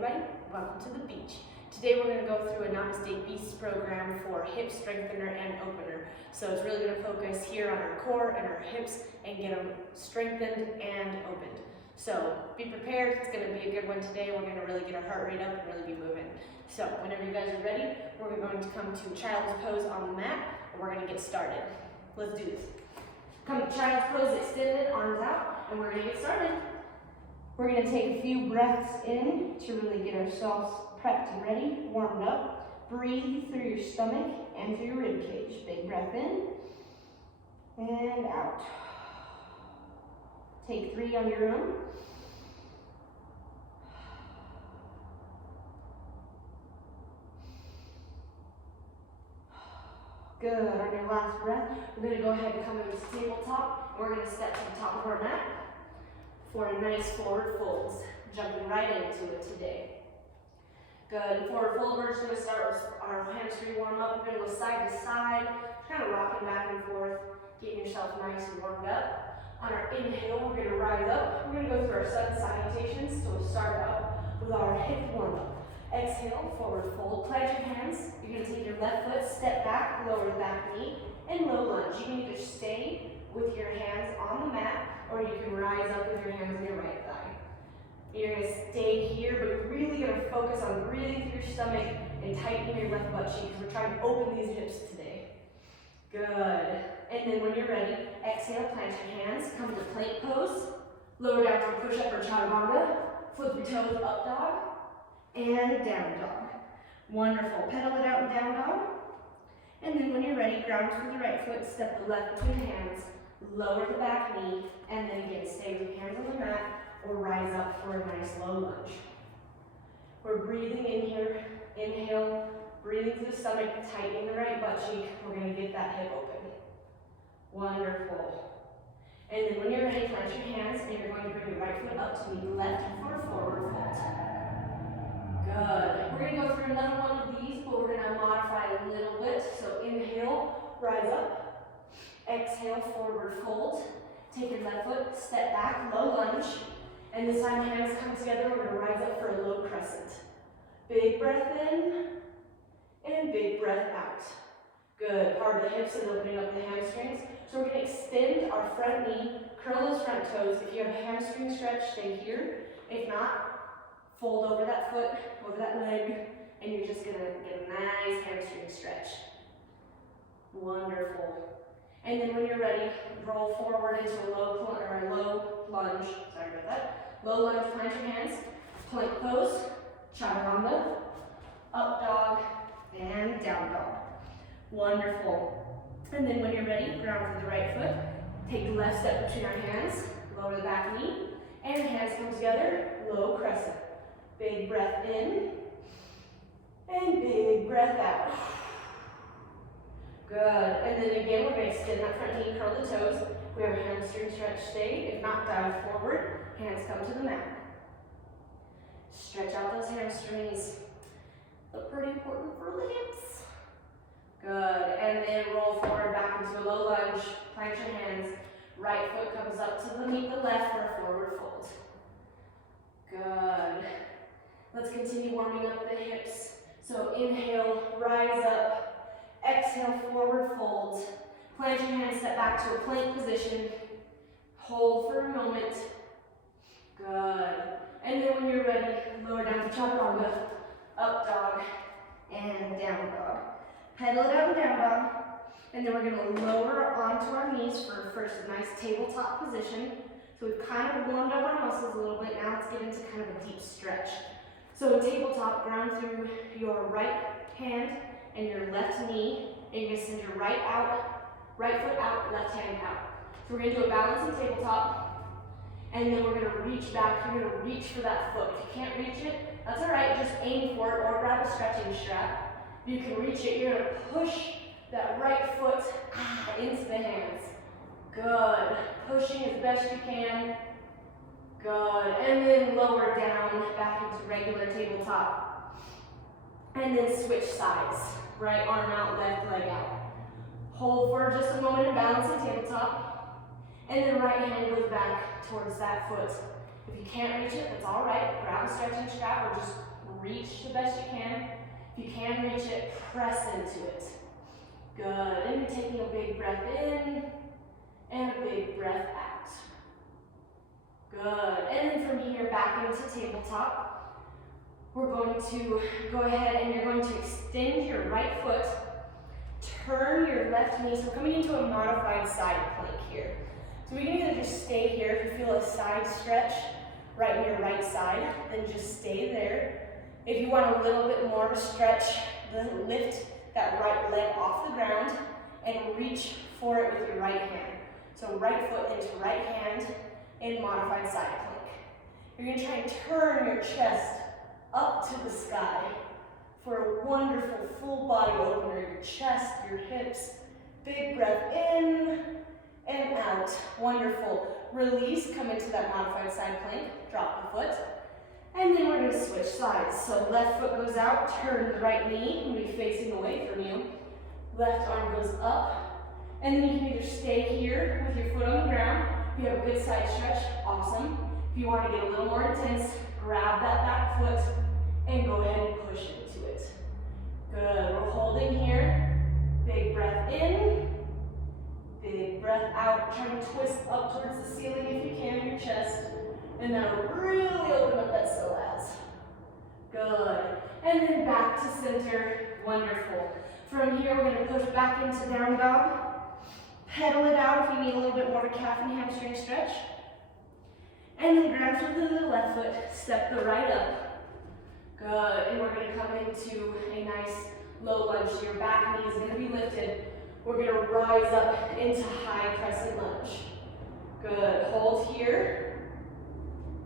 everybody, welcome to the beach. Today we're going to go through a Namaste Beaches program for hip strengthener and opener. So it's really going to focus here on our core and our hips and get them strengthened and opened. So be prepared, it's going to be a good one today. We're going to really get our heart rate up and really be moving. So whenever you guys are ready, we're going to come to Child's Pose on the mat and we're going to get started. Let's do this. Come to Child's Pose, extended, arms out, and we're going to get started. We're going to take a few breaths in to really get ourselves prepped and ready, warmed up. Breathe through your stomach and through your rib cage. Big breath in and out. Take 3 on your own. Good. On your last breath, we're going to go ahead and come into tabletop. We're going to step to the top of our mat for a nice forward folds, jumping right into it today. Good. Forward fold, we're just going to start with our hamstring warm up. We're going to go side to side, kind of rocking back and forth, getting yourself nice and warmed up. On our inhale, we're going to rise up. We're going to go through our sun salutations. So we'll start out with our hip warm up. Exhale, forward fold, plant your hands. You're going to take your left foot, step back, lower the back knee, and low lunge. You can either stay with your hands on the mat, or you can rise up with your hands on your right thigh. You're going to stay here, but you're really going to focus on breathing through your stomach and tightening your left butt cheek because we're trying to open these hips today. Good. And then when you're ready, exhale, plant your hands, come to plank pose, lower down to a push-up or chaturanga, flip your toes, up dog, and down dog. Wonderful. Pedal it out and down dog. And then when you're ready, ground through the right foot, step the left between the hands, lower the back knee, and then again, stay with your hands on the mat or rise up for a nice low lunge. We're breathing in here, inhale, breathing through the stomach, tightening the right butt cheek. We're going to get that hip open. Wonderful. And then when you're ready, plant your hands, and you're going to bring your right foot up to meet the left for a forward fold. Good. We're going to go through another one of these, but we're going to modify it a little bit. So inhale, rise up. Exhale, forward fold. Take your left foot, step back, low lunge. And this time, hands come together. We're going to rise up for a low crescent. Big breath in, and big breath out. Good. Part of the hips and opening up the hamstrings. So we're going to extend our front knee, curl those front toes. If you have a hamstring stretch, stay here. If not, fold over that foot, over that leg, and you're just going to get a nice hamstring stretch. Wonderful. And then when you're ready, roll forward into a low lunge. Sorry about that. Low lunge, plant your hands. Plank pose, chaturanga, up dog, and down dog. Wonderful. And then when you're ready, ground through the right foot. Take the left step between our hands, lower the back knee, and hands come together, low crescent. Big breath in, and big breath out. Good. And then again, we're going to extend that front knee, curl the toes. We have a hamstring stretch, stay. If not, dive forward. Hands come to the mat. Stretch out those hamstrings. Look pretty important for the hips. Good. And then roll forward back into a low lunge. Plant your hands. Right foot comes up to meet the left for a forward fold. Good. Let's continue warming up the hips. So inhale, rise up. Exhale, forward fold. Plant your hands, step back to a plank position. Hold for a moment. Good. And then when you're ready, lower down to chaturanga, up dog, and down dog. Pedal it out and down dog. And then we're going to lower onto our knees for first a nice tabletop position. So we've kind of warmed up our muscles a little bit. Now let's get into kind of a deep stretch. So in tabletop, ground through your right hand and your left knee, and you're going to send your right foot out, left hand out. So we're going to do a balancing tabletop, and then we're going to reach back. You're going to reach for that foot. If you can't reach it, that's all right. Just aim for it or grab a stretching strap. If you can reach it, you're going to push that right foot into the hands. Good. Pushing as best you can. Good. And then lower down back into regular tabletop. And then switch sides. Right arm out, left leg out. Hold for just a moment in balancing tabletop. And then right hand goes back towards that foot. If you can't reach it, that's all right. Grab a stretching strap or just reach the best you can. If you can reach it, press into it. Good, and you're taking a big breath in, and a big breath out. Good, and then from here back into tabletop, we're going to go ahead and you're going to extend your right foot, turn your left knee, so we're coming into a modified side plank here. So we can either just stay here, if you feel a side stretch right in your right side, then just stay there. If you want a little bit more of a stretch, then lift that right leg off the ground and reach for it with your right hand. So right foot into right hand in modified side plank. You're going to try and turn your chest up to the sky for a wonderful full body opener. Your chest, your hips, big breath in and out. Wonderful. Release, come into that modified side plank, drop the foot. And then we're going to switch sides. So left foot goes out, turn the right knee, will be facing away from you. Left arm goes up. And then you can either stay here with your foot on the ground. If you have a good side stretch, awesome. If you want to get a little more intense, grab that back foot and go ahead and push into it. Good, we're holding here. Big breath in, big breath out. Try and twist up towards the ceiling if you can, your chest. And now really open up that psoas. Good. And then back to center. Wonderful. From here, we're going to push back into down dog. Pedal it out if you need a little bit more of a calf and hamstring stretch. And then grab through the left foot, step the right up. Good. And we're going to come into a nice low lunge. So your back knee is going to be lifted. We're going to rise up into high crescent lunge. Good. Hold here.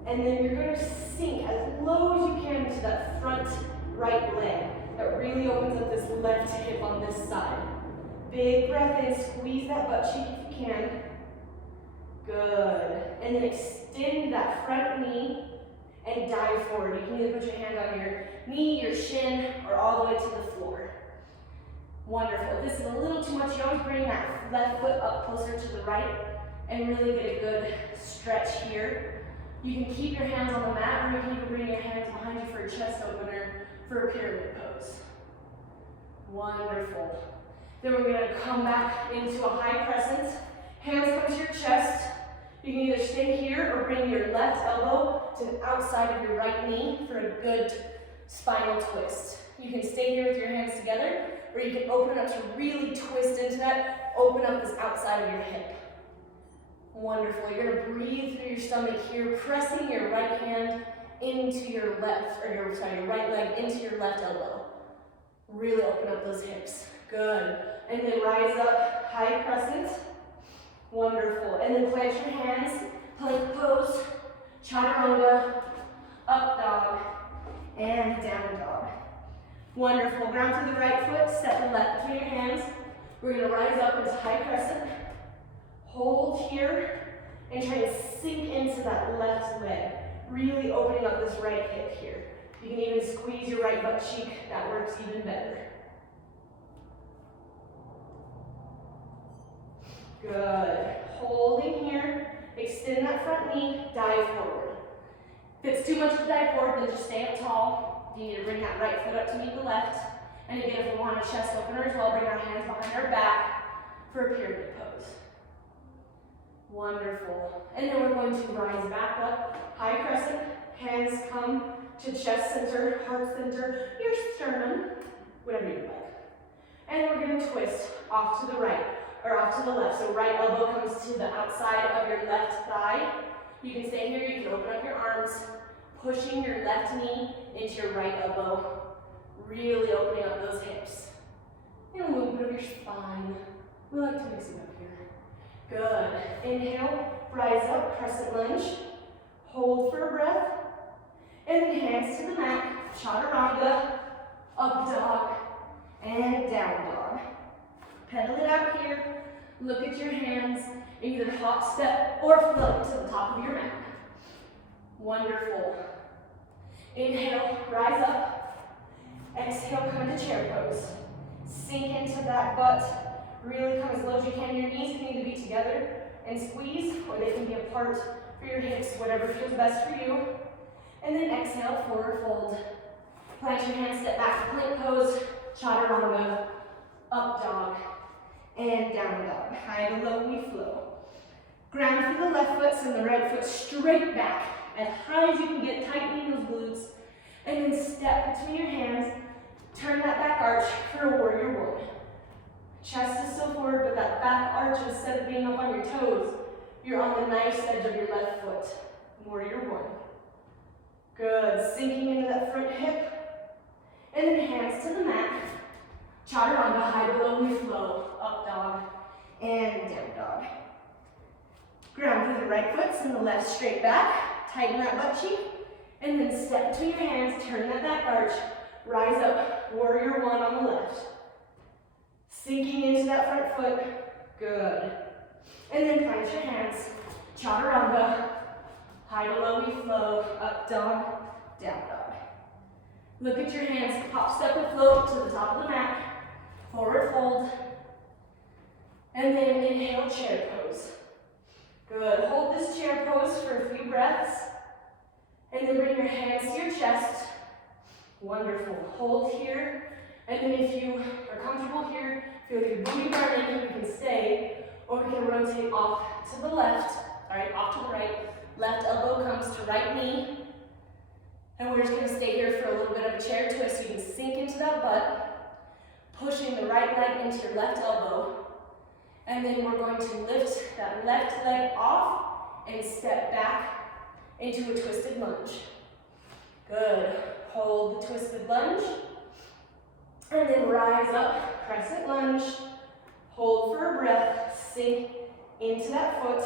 And then you're going to sink as low as you can to that front right leg. That really opens up this left hip on this side. Big breath in, squeeze that butt cheek if you can. Good. And then extend that front knee and dive forward. You can either put your hand on your knee, your shin, or all the way to the floor. Wonderful. If this is a little too much, you always bring that left foot up closer to the right and really get a good stretch here. You can keep your hands on the mat, or you can even bring your hands behind you for a chest opener for a pyramid pose. Wonderful. Then we're going to come back into a high crescent. Hands come to your chest. You can either stay here or bring your left elbow to the outside of your right knee for a good spinal twist. You can stay here with your hands together, or you can open up to really twist into that, open up this outside of your hip. Wonderful. You're going to breathe through your stomach here, pressing your right hand into your left, or your right leg into your left elbow. Really open up those hips. Good. And then rise up, high crescent. Wonderful. And then plant your hands, plank pose, chaturanga, up dog, and down dog. Wonderful. Ground through the right foot, step the left between your hands. We're going to rise up into high crescent. Hold here, and try to sink into that left leg. Really opening up this right hip here. You can even squeeze your right butt cheek. That works even better. Good. Holding here. Extend that front knee. Dive forward. If it's too much to dive forward, then just stay up tall. You need to bring that right foot up to meet the left. And again, if we want a chest opener as well, bring our hands behind our back for a pyramid pose. Wonderful. And then we're going to rise back up. High crescent. Hands come to chest center, heart center, your sternum, whatever you like. And we're going to twist off to the right, or off to the left. So right elbow comes to the outside of your left thigh. You can stay here, you can open up your arms, pushing your left knee into your right elbow, really opening up those hips. And a little bit of your spine. We like to mix it up here. Good. Inhale, rise up, crescent lunge. Hold for a breath. And then hands to the mat, chaturanga, up dog, and down dog. Pedal it out here. Look at your hands. Either hop, step, or float to the top of your mat. Wonderful. Inhale, rise up. Exhale, come into chair pose. Sink into that butt. Really come as low as you can. Your knees need to be together and squeeze, or they can be apart for your hips, whatever feels best for you. And then exhale, forward fold. Plant your hands, step back to plank pose, chaturanga, up dog, and down dog. High to low, we flow. Ground through the left foot, send the right foot straight back, as high as you can get, tightening those glutes, and then step between your hands, turn that back arch for a warrior one. Chest is still forward, but that back arch, instead of being up on your toes, you're on the nice edge of your left foot. Warrior one. Good, sinking into that front hip, and then hands to the mat. Chaturanga, high to low, we flow, up dog, and down dog. Ground through the right foot, send the left straight back, tighten that butt cheek, and then step between your hands, turn that back arch, rise up, warrior one on the left. Sinking into that front foot, good. And then plant your hands, chaturanga, high to low, we flow, up dog, down dog. Look at your hands, hop, step, or float to the top of the mat, forward fold, and then inhale, chair pose. Good, hold this chair pose for a few breaths, and then bring your hands to your chest. Wonderful, hold here, and then if you are comfortable here, feel your booty burning, you can stay, or we can rotate off to the left, off to the right. Left elbow comes to right knee, and we're just gonna stay here for a little bit of a chair twist so you can sink into that butt, pushing the right leg into your left elbow, and then we're going to lift that left leg off and step back into a twisted lunge. Good, hold the twisted lunge, and then rise up, crescent lunge, hold for a breath, sink into that foot.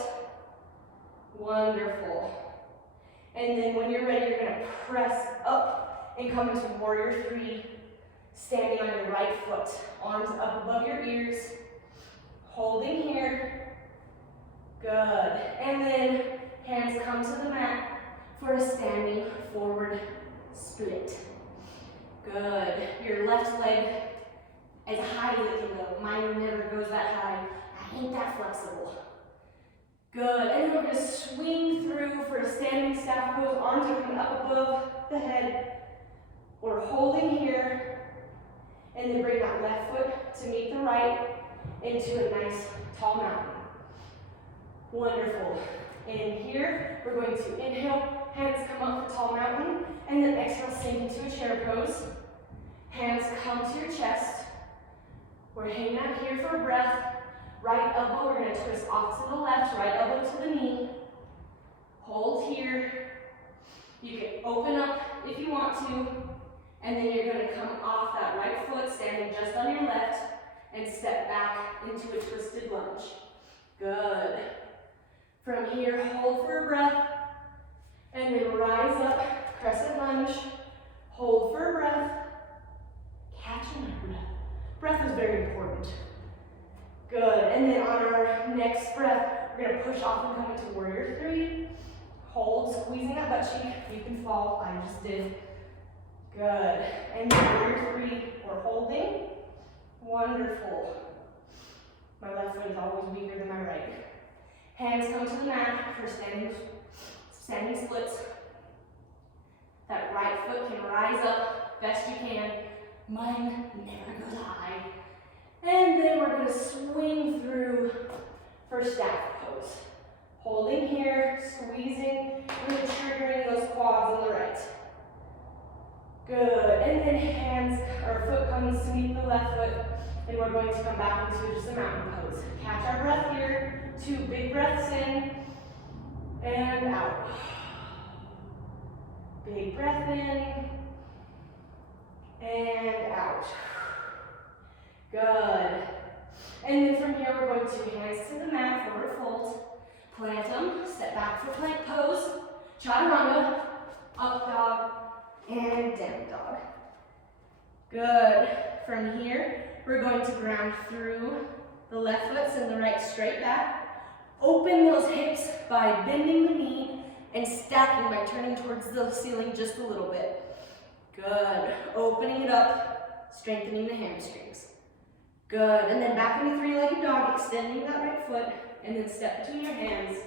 Wonderful. And then when you're ready, you're going to press up and come into warrior three, standing on your right foot. Arms up above your ears, holding here. Good. And then hands come to the mat for a standing forward split. Good. Your left leg as high as it can go. Mine never goes that high. I ain't that flexible. Good, and then we're going to swing through for a standing staff pose. Arms are coming up above the head. We're holding here, and then bring that left foot to meet the right into a nice tall mountain. Wonderful. In here, we're going to inhale, hands come up for tall mountain, and then exhale, sink into a chair pose. Hands come to your chest. We're hanging out here for a breath. Right elbow, we're going to twist off to the left, right elbow to the knee. Hold here. You can open up if you want to, and then you're going to come off that right foot, standing just on your left, and step back into a twisted lunge. Good. From here, hold for a breath, and then rise up, crescent lunge, hold for a breath, catching my breath. Breath is very important. Good, and then on our next breath, we're going to push off and come into warrior three. Hold, squeezing that butt cheek. You can fall, I just did. Good, and then warrior three, we're holding. Wonderful. My left foot is always weaker than my right. Hands come to the mat for standing splits. That right foot can rise up best you can. Mine never goes high. And then we're going to swing through for staff pose. Holding here, squeezing, really triggering those quads on the right. Good, and then hands, or foot comes to meet the left foot, and we're going to come back into just a mountain pose. Catch our breath here, 2 big breaths in, and out. Big breath in, and out. Good. And then from here, we're going to hands to the mat, forward fold, plant them, step back for plank pose, chaturanga, up dog, and down dog. Good. From here, we're going to ground through the left foot, send the right straight back. Open those hips by bending the knee and stacking by turning towards the ceiling just a little bit. Good. Opening it up, strengthening the hamstrings. Good. And then back into 3-legged dog, extending that right foot, and then step between your hands.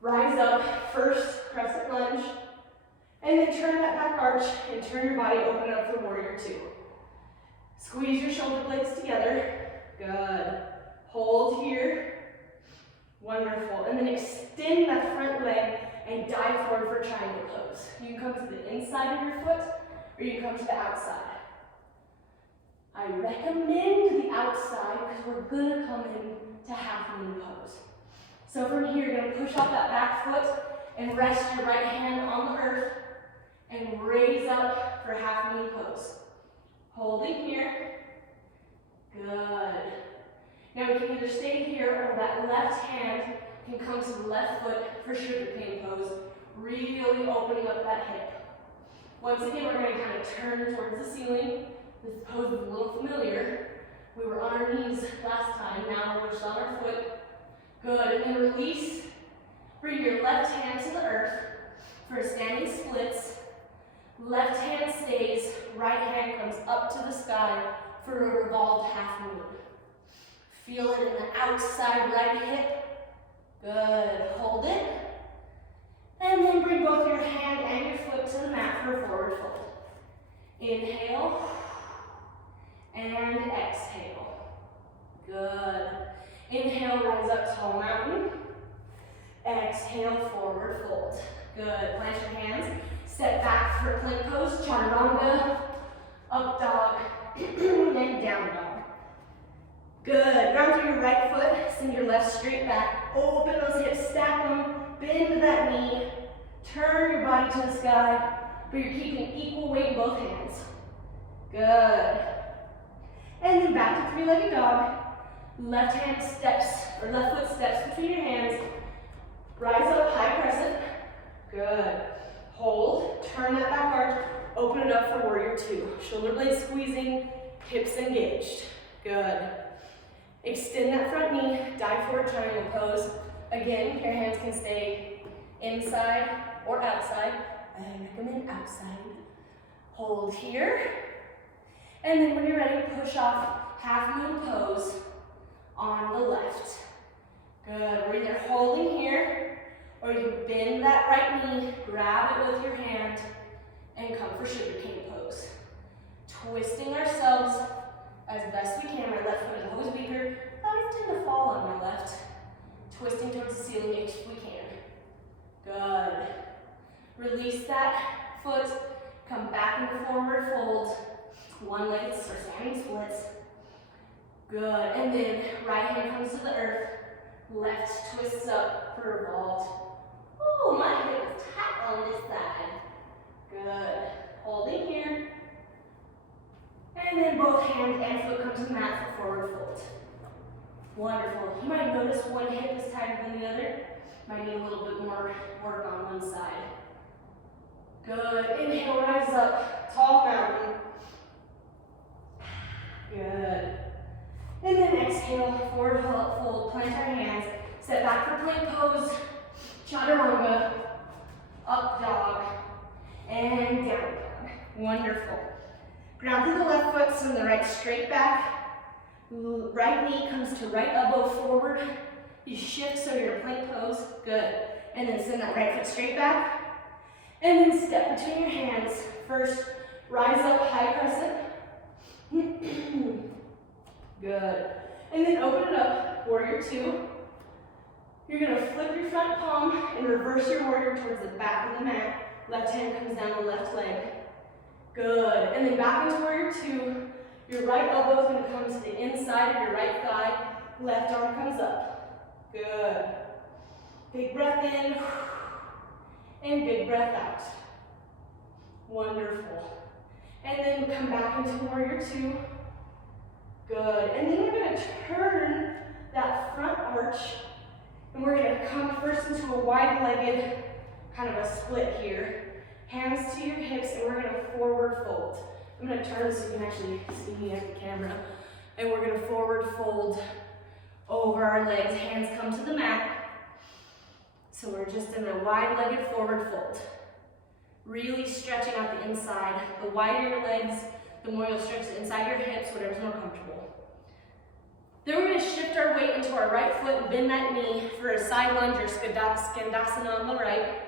Rise up, first crescent lunge, and then turn that back arch and turn your body, open up for warrior two. Squeeze your shoulder blades together. Good. Hold here. Wonderful. And then extend that front leg and dive forward for triangle pose. You can come to the inside of your foot or you can come to the outside. I recommend the outside because we're going to come in to half moon pose. So from here, you're going to push off that back foot and rest your right hand on the earth and raise up for half moon pose. Holding here. Good. Now we can either stay here or that left hand can come to the left foot for Sugarcane Pose, really opening up that hip. Once again, we're going to kind of turn towards the ceiling. This pose is a little familiar. We were on our knees last time, now we're just on our foot. Good, and then release. Bring your left hand to the earth for standing splits. Left hand stays, right hand comes up to the sky for a revolved half moon. Feel it in the outside right hip. Good, hold it. And then bring both your hand and your foot to the mat for a forward fold. Inhale and exhale. Good. Inhale, rise up, tall mountain. Exhale, forward fold. Good. Plant your hands. Step back for plank pose, chaturanga, up dog, and down dog. Good. Ground through your right foot, send your left straight back. Open those hips, stack them, bend that knee, turn your body to the sky, but you're keeping equal weight in both hands. Good. And then back to three-legged dog. Left hand steps, or left foot steps between your hands. Rise up, high crescent. Good. Hold, turn that back arch, open it up for warrior two. Shoulder blades squeezing, hips engaged. Good. Extend that front knee, dive forward triangle pose. Again, your hands can stay inside or outside. I recommend outside. Hold here. And then when you're ready, push off half moon pose on the left. Good. We're either holding here or you bend that right knee, grab it with your hand, and come for Sugarcane Pose. Twisting ourselves as best we can. My left foot is always weaker. I tend to fall on my left. Twisting towards the ceiling if we can. Good. Release that foot. Come back into forward fold. One-legged or standing splits. Good. And then right hand comes to the earth. Left twists up for revolved. Oh, my hip is tight on this side. Good. Holding here. And then both hand and foot come to the mat for forward fold. Wonderful. You might notice one hip is tighter than the other. Might need a little bit more work on one side. Good. Inhale, rise up. Tall mountain. Good. And then exhale, forward fold, plant our hands. Step back for plank pose. Chaturanga, up dog, and down dog. Wonderful. Ground through the left foot, send the right straight back. Right knee comes to right elbow forward. You shift so you're in plank pose. Good. And then send that right foot straight back. And then step between your hands. First, rise up, high crescent. Good. And then open it up, warrior two. You're going to flip your front palm and reverse your warrior towards the back of the mat. Left hand comes down the left leg. Good. And then back into warrior two. Your right elbow is going to come to the inside of your right thigh. Left arm comes up. Good. Big breath in. And big breath out. Wonderful. And then come back into warrior two. Good. And then we're going to turn that front arch. And we're going to come first into a wide-legged kind of a split here. Hands to your hips, and we're going to forward fold. I'm going to turn so you can actually see me at the camera. And we're going to forward fold over our legs. Hands come to the mat. So we're just in a wide-legged forward fold. Really stretching out the inside. The wider your legs, the more you'll stretch the inside your hips, whatever's more comfortable. Then we're going to shift our weight into our right foot and bend that knee for a side lunge or skandasana on the right.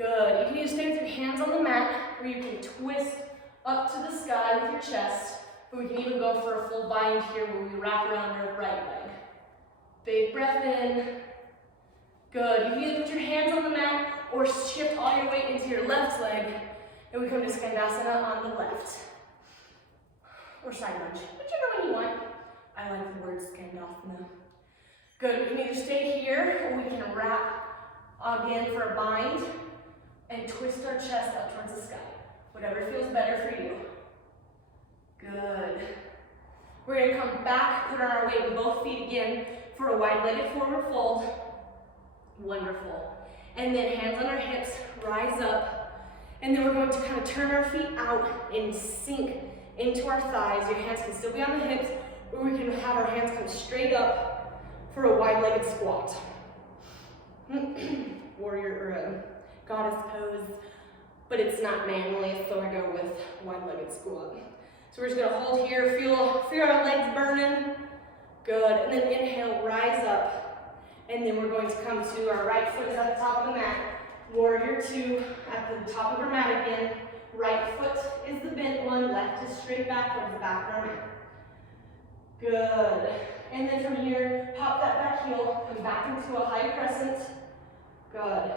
Good. You can either stay with your hands on the mat, or you can twist up to the sky with your chest, or we can even go for a full bind here where we wrap around our right leg. Big breath in. Good. You can either put your hands on the mat or shift all your weight into your left leg, and we come to Skandasana on the left. Or side lunge, whichever one you want. I like the word Skandasana. Good. We can either stay here, or we can wrap again for a bind and twist our chest up towards the sky. Whatever feels better for you. Good. We're going to come back, put on our weight with both feet again for a wide-legged forward fold. Wonderful. And then hands on our hips, rise up. And then we're going to kind of turn our feet out and sink into our thighs. Your hands can still be on the hips, or we can have our hands come straight up for a wide-legged squat. Warrior or goddess pose, but it's not manly, so I go with wide-legged squat. So we're just gonna hold here, feel our legs burning. Good, and then inhale, rise up. And then we're going to come to our right foot is at the top of the mat. Warrior two at the top of our mat again. Right foot is the bent one, left is straight back towards the back of our mat. Good. And then from here, pop that back heel, come back into a high crescent. Good.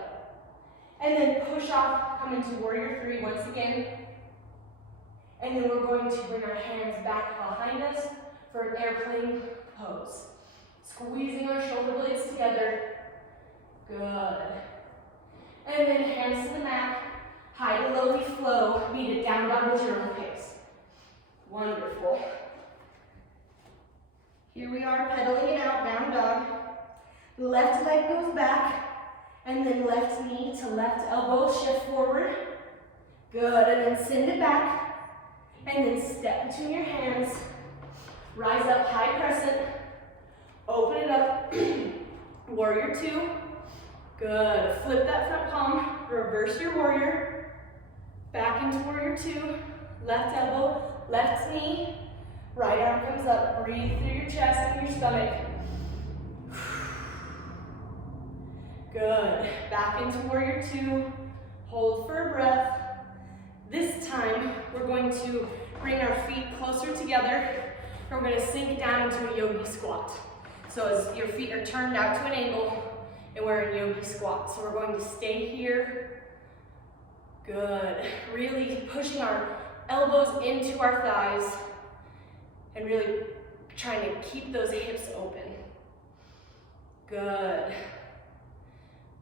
And then push off, come into warrior three once again. And then we're going to bring our hands back behind us for an airplane pose. Squeezing our shoulder blades together. Good. And then hands to the mat. High to low we flow. Meet it down dog at your own pace. Wonderful. Here we are, pedaling it out, down dog. Left leg goes back. And then left knee to left elbow, shift forward. Good, and then send it back. And then step between your hands. Rise up, high crescent. Open it up. Warrior two. Good, flip that front palm. Reverse your warrior. Back into warrior two. Left elbow, left knee. Right arm comes up. Breathe through your chest and your stomach. Good. Back into warrior two. Hold for a breath. This time, we're going to bring our feet closer together. We're going to sink down into a yogi squat. So as your feet are turned out to an angle, and we're in yogi squat. So we're going to stay here. Good. Really pushing our elbows into our thighs, and really trying to keep those hips open. Good.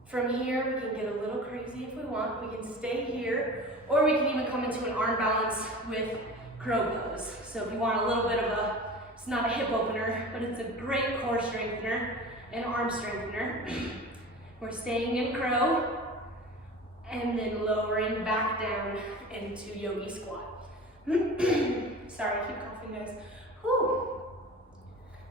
From here, we can get a little crazy if we want. We can stay here, or we can even come into an arm balance with crow pose. So if you want a little bit of it's not a hip opener, but it's a great core strengthener and arm strengthener. We're staying in crow, and then lowering back down into yogi squat. Sorry, I keep coughing, guys. Whew.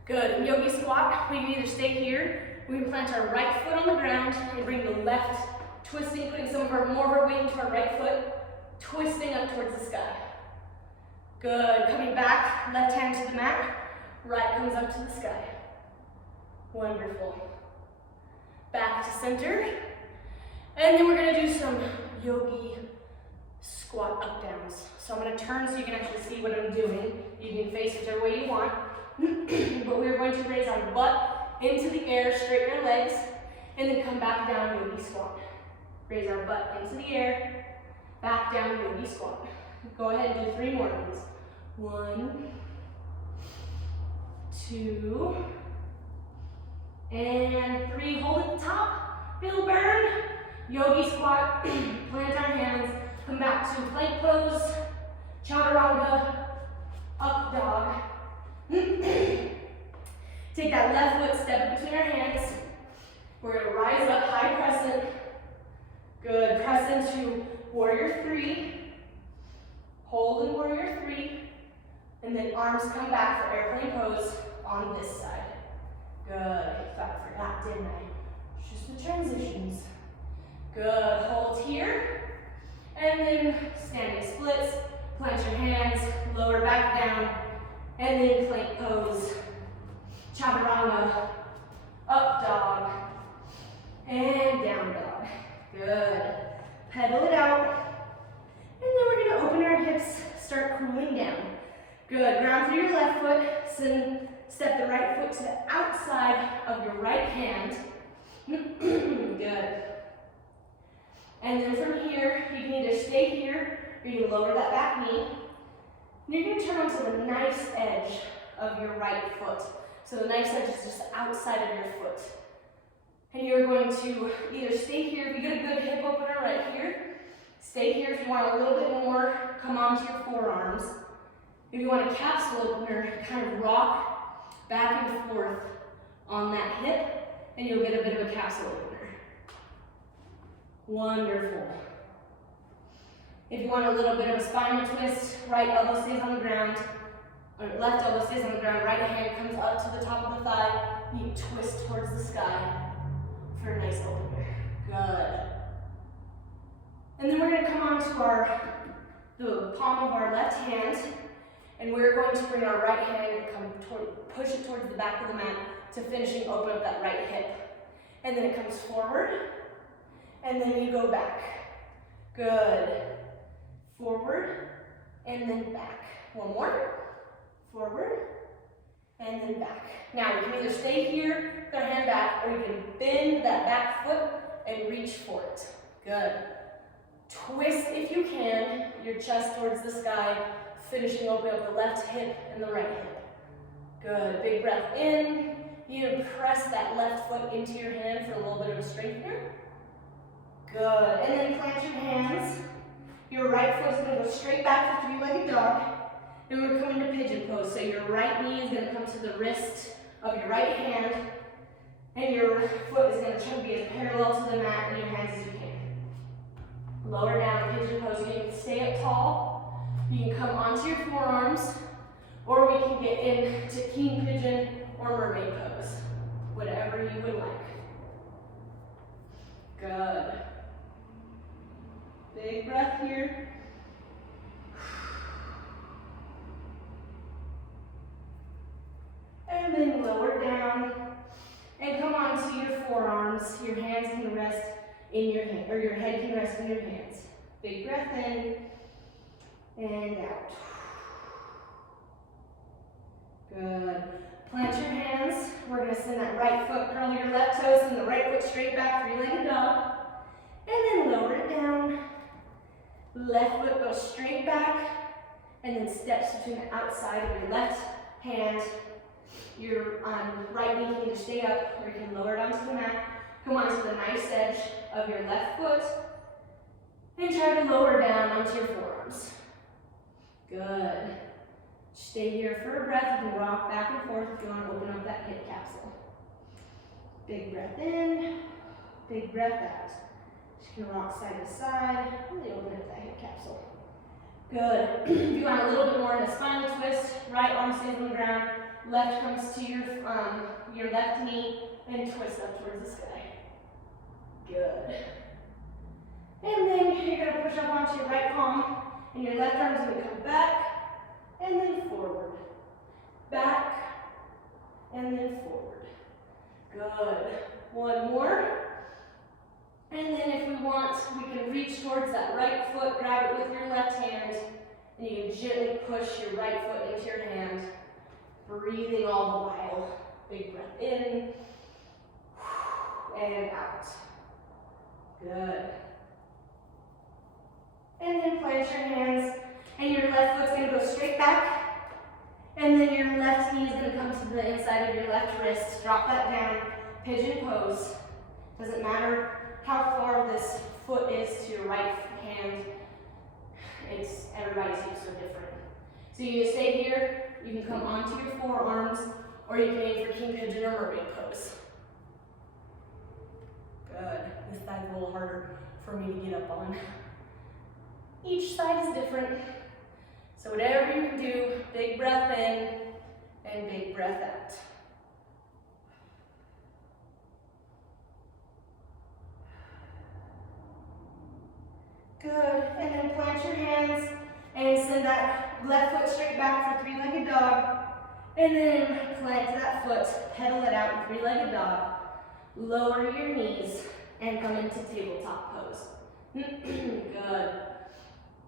Good, in yogi squat, we can either stay here, we can plant our right foot on the ground and bring the left, twisting, putting more of our weight into our right foot, twisting up towards the sky. Good, coming back, left hand to the mat, right comes up to the sky. Wonderful. Back to center. And then we're gonna do some yogi squat up downs. So I'm gonna turn so you can actually see what I'm doing. You can face whichever way you want. But we're going to raise our butt into the air, straighten our legs, and then come back down yogi squat. Raise our butt into the air, back down yogi squat. Go ahead and do 3 more of these. 1, 2, and 3. Hold at the top. Feel burn. Yogi squat. Plant our hands. Come back to plank pose. Chaturanga. Up dog. Take that left foot, step between our hands. We're going to rise up, high crescent. Good. Press into warrior 3. Hold in warrior 3. And then arms come back for airplane pose on this side. Good. Thought I forgot, didn't I? It's just the transitions. Good. Hold here. And then standing splits. Plant your hands, lower back down. And then plank pose. Chaturanga. Up dog. And down dog. Good. Pedal it out. And then we're gonna open our hips, start cooling down. Good, ground through your left foot, step the right foot to the outside of your right hand. Good. And then from here, you can either stay here, or you can lower that back knee. And you're gonna turn onto the nice edge of your right foot. So the nice edge is just outside of your foot. And you're going to either stay here, if you get a good hip opener right here, stay here. If you want a little bit more, come onto your forearms. If you want a capsule opener, kind of rock back and forth on that hip, and you'll get a bit of a capsule opener. Wonderful. If you want a little bit of a spinal twist, right elbow stays on the ground, or left elbow stays on the ground, right hand comes up to the top of the thigh, you twist towards the sky for a nice opener. Good. And then we're going to come onto the palm of our left hand, and we're going to bring our right hand and push it towards the back of the mat to finishing open up that right hip. And then it comes forward, and then you go back. Good. Forward, and then back. One more. Forward, and then back. Now we can either stay here with our hand back, or you can bend that back foot and reach for it. Good. Twist, if you can, your chest towards the sky, finishing opening up the left hip and the right hip. Good. Big breath in. You press that left foot into your hand for a little bit of a strengthener. Good. And then plant your hands. Your right foot is going to go straight back for three-legged dog. And we're coming to Pigeon Pose. So your right knee is going to come to the wrist of your right hand. And your foot is going to try to be as parallel to the mat and your hands as you can. Lower down, Pigeon Pose. You can stay up tall. You can come onto your forearms. Or we can get into King Pigeon or Mermaid Pose. Whatever you would like. Good. Big breath here. And then lower down. And come onto your forearms. Your hands can rest in your hand, or your head can rest in your hands. Big breath in and out. Good. Plant your hands. We're going to send that right foot, curl your left toes, and the right foot straight back, three-legged dog. And then lower it down. Left foot goes straight back, and then steps between the outside of your left hand. Your right knee can either stay up, or you can lower it onto the mat. Come onto the nice edge of your left foot, and try to lower down onto your forearms. Good. Stay here for a breath. You can rock back and forth if you want to open up that hip capsule. Big breath in, big breath out. Just can rock side to side, really open up that hip capsule. Good. If you want a little bit more in a spinal twist, right arm stays on the ground, left comes to your left knee, and twist up towards the sky. Good. And then you're going to push up onto your right palm, and your left arm is going to come back, and then forward. Back, and then forward. Good. One more. And then if we want, we can reach towards that right foot, grab it with your left hand, and you can gently push your right foot into your hand, breathing all the while. Big breath in, and out. Good. And then plant your hands, and your left foot's going to go straight back, and then your left knee is going to come to the inside of your left wrist. Drop that down, Pigeon Pose. Doesn't matter how far this foot is to your right hand. Everybody's hips are different. So you can stay here, you can come onto your forearms, or you can aim for King Pigeon or Mermaid Pose. Good. This side's a little harder for me to get up on. Each side is different. So whatever you can do, big breath in and big breath out. Good, and then plant your hands and send that left foot straight back for three-legged dog. And then plant that foot, pedal it out in three-legged dog. Lower your knees and come into tabletop pose. Good.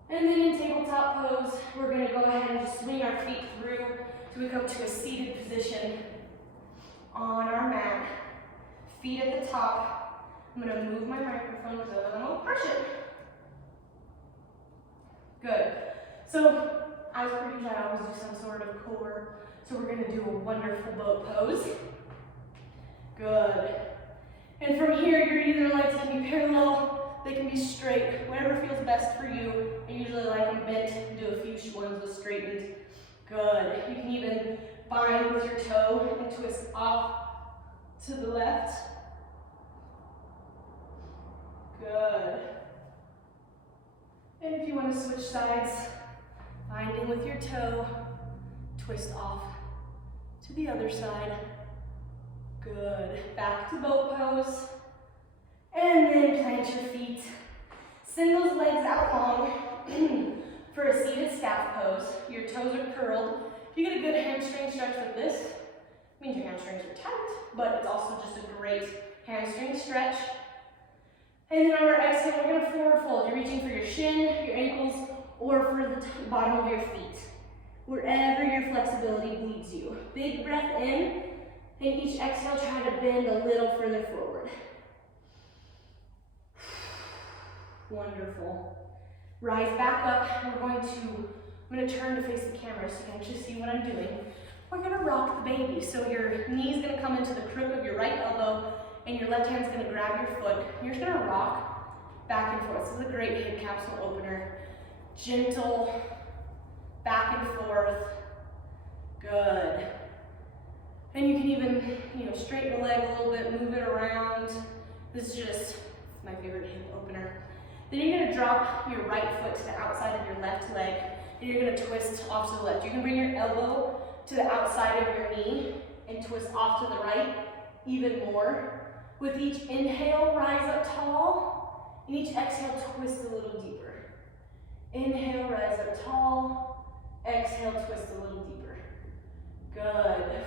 And then in tabletop pose, we're going to go ahead and just swing our feet through so we come to a seated position on our mat. Feet at the top. I'm going to move my microphone so I'm going to push it. Good. So, as per usual, I always do some sort of core. So we're going to do a wonderful boat pose. Good. And from here, your either legs can be parallel, they can be straight, whatever feels best for you. I usually like them bent, do a few ones with straightened. Good. You can even bind with your toe and twist off to the left. Good. And if you want to switch sides, binding with your toe, twist off to the other side. Good. Back to boat pose. And then plant your feet. Send those legs out long for a seated staff pose. Your toes are curled. You get a good hamstring stretch with this. It means your hamstrings are tight, but it's also just a great hamstring stretch. And then on our exhale, we're going to forward fold. You're reaching for your shin, your ankles, or for the bottom of your feet. Wherever your flexibility leads you. Big breath in, and each exhale, try to bend a little further forward. Wonderful. Rise back up. I'm going to turn to face the camera so you can actually see what I'm doing. We're going to rock the baby. So your knee's going to come into the crook of your right elbow, and your left hand's going to grab your foot. You're just going to rock back and forth. This is a great hip capsule opener. Gentle, back and forth. Good. And you can even, straighten the leg a little bit, move it around. This is just my favorite hip opener. Then you're going to drop your right foot to the outside of your left leg, and you're going to twist off to the left. You can bring your elbow to the outside of your knee and twist off to the right even more. With each inhale, rise up tall, and each exhale, twist a little deeper. Inhale, rise up tall. Exhale, twist a little deeper. Good.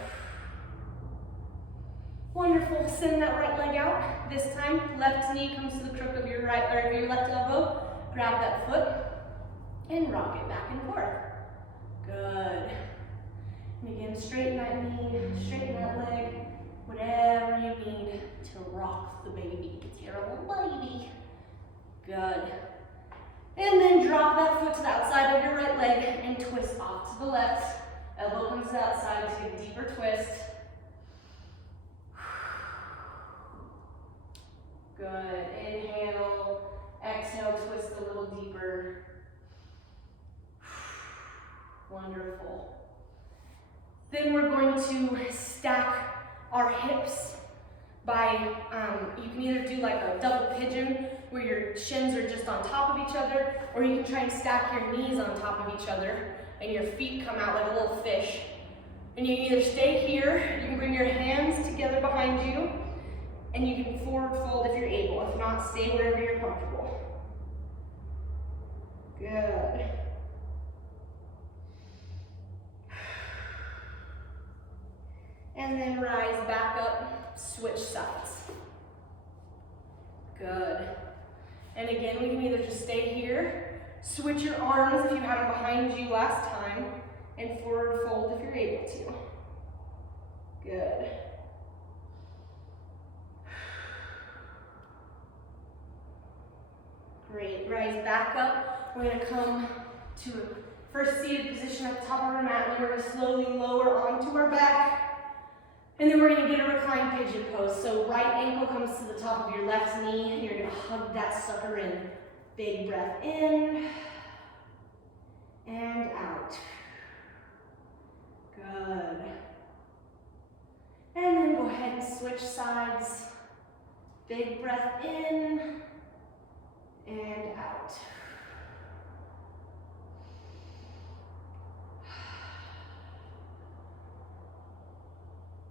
Wonderful. Send that right leg out. This time, left knee comes to the crook of your right or your left elbow. Grab that foot and rock it back and forth. Good. And again, straighten that knee, straighten that leg. Whatever you need to rock the baby. It's your little baby. Good. And then drop that foot to the outside of your right leg and twist off to the left. Elbow comes to the outside to get a deeper twist. Good. Inhale. Exhale, twist a little deeper. Wonderful. Then we're going to stack our hips by, you can either do like a double pigeon where your shins are just on top of each other, or you can try and stack your knees on top of each other and your feet come out like a little fish. And you can either stay here, you can bring your hands together behind you, and you can forward fold if you're able. If not, stay wherever you're comfortable. Good. And then rise back up, switch sides. Good. And again, we can either just stay here, switch your arms if you had them behind you last time, and forward fold if you're able to. Good. Great. Rise back up. We're going to come to a first seated position at the top of our mat, and then we're going to slowly lower onto our back. And then we're going to get a recline pigeon pose. So right ankle comes to the top of your left knee, and you're going to hug that sucker in. Big breath in and out. Good. And then go ahead and switch sides. Big breath in and out.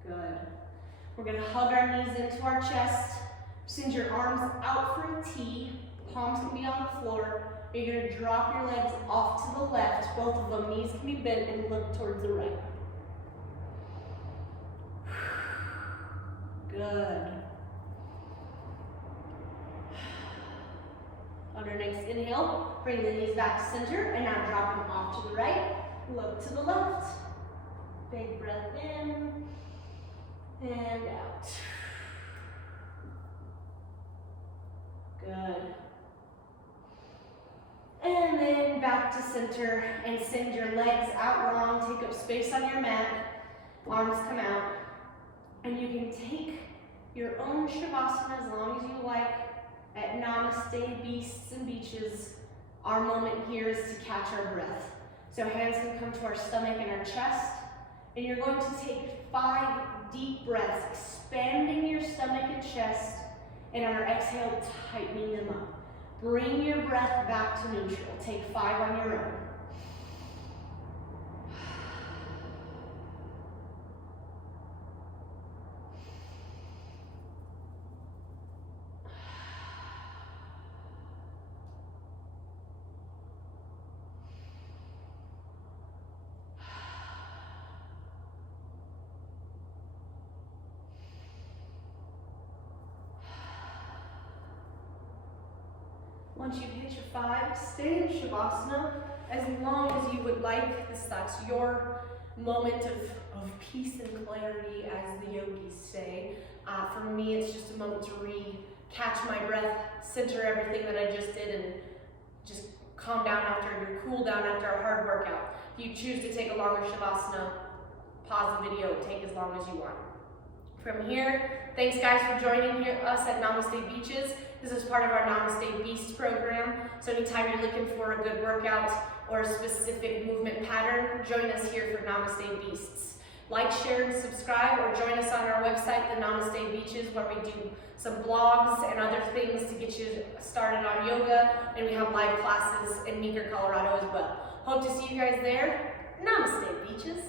Good. We're going to hug our knees into our chest. Send your arms out for a T. Palms can be on the floor. You're going to drop your legs off to the left. Both of them. Knees can be bent and look towards the right. Good. On On our next inhale, bring the knees back to center, and now drop them off to the right, look to the left. Big breath in, and out. Good. And then back to center and send your legs out long, take up space on your mat, arms come out, and you can take your own Shavasana as long as you like. At Namaste Beaches, our moment here is to catch our breath. So hands can come to our stomach and our chest, and you're going to take 5 deep breaths, expanding your stomach and chest, and on our exhale, tightening them up. Bring your breath back to neutral. Take 5 on your own. Once you've hit your 5, stay in Shavasana as long as you would like. That's your moment of peace and clarity, as the yogis say. For me, it's just a moment to catch my breath, center everything that I just did, and just calm down after, cool down after a hard workout. If you choose to take a longer Shavasana, pause the video, take as long as you want. From here, thanks guys for joining us at Namaste Beaches. This is part of our Namaste Beast program. So anytime you're looking for a good workout or a specific movement pattern, join us here for Namaste Beasts. Like, share, and subscribe, or join us on our website, the Namaste Beaches, where we do some blogs and other things to get you started on yoga, and we have live classes in Meeker, Colorado as well. Hope to see you guys there. Namaste Beaches.